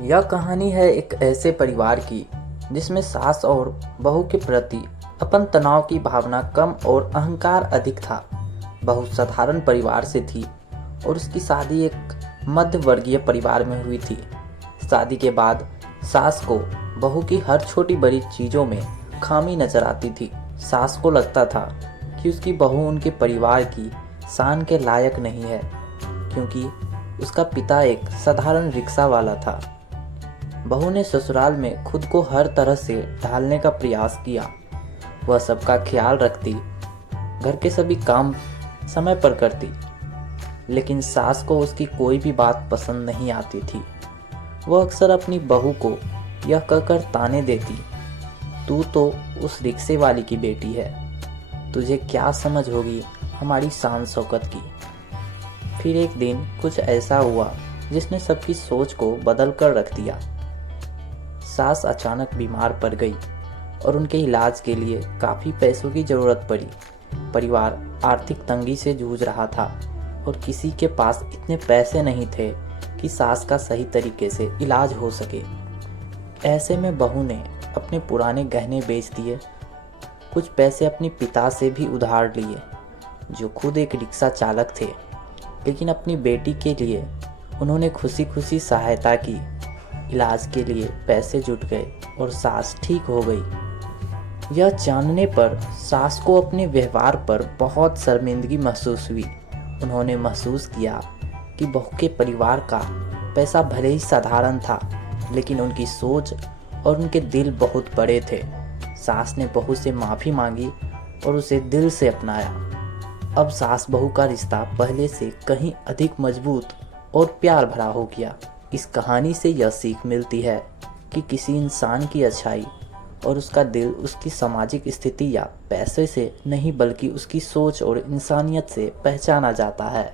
यह कहानी है एक ऐसे परिवार की जिसमें सास और बहू के प्रति अपन तनाव की भावना कम और अहंकार अधिक था। बहू साधारण परिवार से थी और उसकी शादी एक मध्य वर्गीय परिवार में हुई थी। शादी के बाद सास को बहू की हर छोटी बड़ी चीज़ों में खामी नजर आती थी। सास को लगता था कि उसकी बहू उनके परिवार की शान के लायक नहीं है, क्योंकि उसका पिता एक साधारण रिक्शा वाला था। बहू ने ससुराल में खुद को हर तरह से ढालने का प्रयास किया। वह सबका ख्याल रखती, घर के सभी काम समय पर करती, लेकिन सास को उसकी कोई भी बात पसंद नहीं आती थी। वह अक्सर अपनी बहू को यह कहकर ताने देती, तू तो उस रिक्शे वाली की बेटी है, तुझे क्या समझ होगी हमारी शान शौकत की। फिर एक दिन कुछ ऐसा हुआ जिसने सबकी सोच को बदल कर रख दिया। सास अचानक बीमार पड़ गई और उनके इलाज के लिए काफ़ी पैसों की ज़रूरत पड़ी। परिवार आर्थिक तंगी से जूझ रहा था और किसी के पास इतने पैसे नहीं थे कि सास का सही तरीके से इलाज हो सके। ऐसे में बहू ने अपने पुराने गहने बेच दिए, कुछ पैसे अपने पिता से भी उधार लिए, जो खुद एक रिक्शा चालक थे, लेकिन अपनी बेटी के लिए उन्होंने खुशी खुशी सहायता की। इलाज के लिए पैसे जुट गए और सास ठीक हो गई। यह जानने पर सास को अपने व्यवहार पर बहुत शर्मिंदगी महसूस हुई। उन्होंने महसूस किया कि बहू के परिवार का पैसा भले ही साधारण था, लेकिन उनकी सोच और उनके दिल बहुत बड़े थे। सास ने बहू से माफ़ी मांगी और उसे दिल से अपनाया। अब सास बहू का रिश्ता पहले से कहीं अधिक मजबूत और प्यार भरा हो गया। इस कहानी से यह सीख मिलती है कि किसी इंसान की अच्छाई और उसका दिल उसकी सामाजिक स्थिति या पैसे से नहीं, बल्कि उसकी सोच और इंसानियत से पहचाना जाता है।